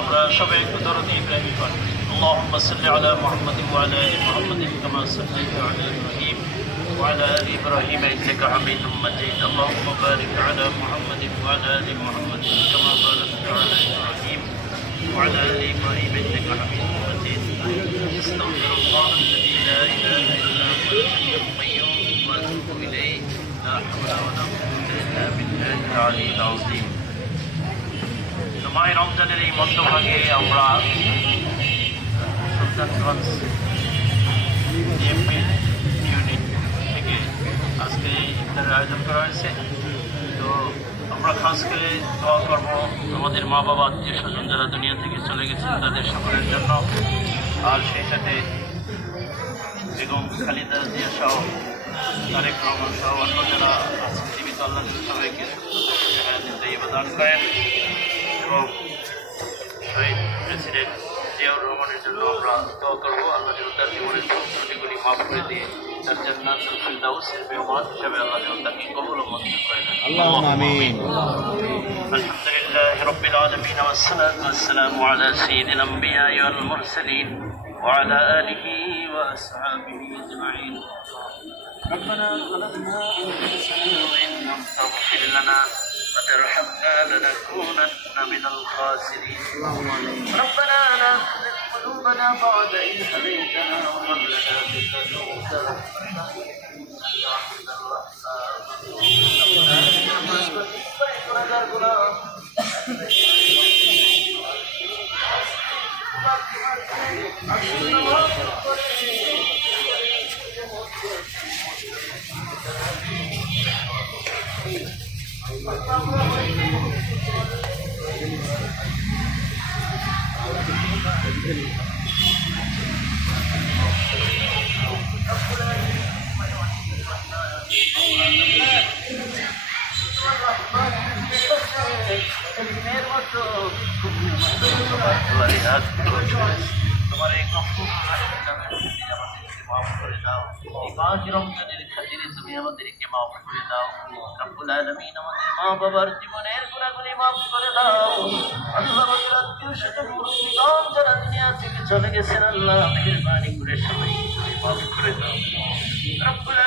আমরা সবাই একটু দরদি ইব্রাহিম পাঠ করি। আল্লাহুম্মা সাল্লি আলা মুহাম্মাদিন ওয়া আলা আলি মুহাম্মাদিন কামা সাল্লাইতা আলা ইব্রাহিম ওয়া আলা আলি ইব্রাহিম ইন্নাকা হামিদুম মাজিদ। আল্লাহুম্মা বারিক আলা মুহাম্মাদিন ওয়া আলা আলি মুহাম্মাদিন কামা বারাকতা আলা ইব্রাহিম ওয়া আলা আলি ইব্রাহিম ইন্নাকা হামিদুম মাজিদ। আস্তাগফিরুল্লাহাল্লাযী লা ইলাহা ইল্লা হুয়াল হাইয়ুল কাইয়্যুম ওয়া আতুবু ইলাইহি লা হাওলা ওয়া লা কুওয়াতা ইল্লা বিল্লাহিল আলিয়্যিল আযীম। মাহে রমজানের এই মধ্যভাগে আমরা সুলতানগঞ্জ ডিএমপি ইউনিট থেকে আজকে ইফতারের আয়োজন করা হয়েছে। তো আমরা খাস করে দোয়া করবো আমাদের মা বাবা আত্মীয় স্বজন যারা দুনিয়া থেকে চলে গেছেন তাদের সকলের জন্য, আর সেই সাথে বেগম খালিদা জিয়া সহ তারেক রহমান সহ অন্য যারা আছেন জীবিত, আল্লাহ সবাইকে দান করেন। এবং শহীদ প্রেসিডেন্ট জিয়াউর রহমানের জন্য আমরা দোয়া করবো, আল্লাহ তার জীবনের ত্রুটিগুলি মাফ করে দিয়ে তার জান্নাতুল ফিরদাউসের মেহমান হিসেবে আল্লাহ তাকে কবুল ও মঞ্জুর করে নেন। আল্লাহুম্মা আমিন। আলহামদুলিল্লাহি রাব্বিল আলামিন ওয়াস সালাতু ওয়াস সালামু আলা সাইয়্যিদিল আমবিয়াই ওয়াল মুরসালিন ওয়া আলা আলিহি ওয়া আসহাবিহি আজমাইন। ربنا ظلمنا أنفسنا وإن لم تغفر لنا وترحمنا لنكونن من الخاسرين. ربنا لا تزغ قلوبنا بعد إذ هديتنا وهب لنا من لدنك رحمة إنك أنت তোমার এই মাফ করে দাও, এই মাহে রমজানের খাতিরে তুমি আমাদেরকে মাফ করে দাও। রব্বুল আলামিন আমাদের মা বাবার জীবনের গুনাহগুলি মাফ করে দাও। আল্লাহ আমাদের আত্মীয় স্বজন মুরব্বিগণ যারা দুনিয়া থেকে চলে গেছেন, আল্লাহ মেহেরবানি করে সবাইকে মাফ করে দাও। রব্বুল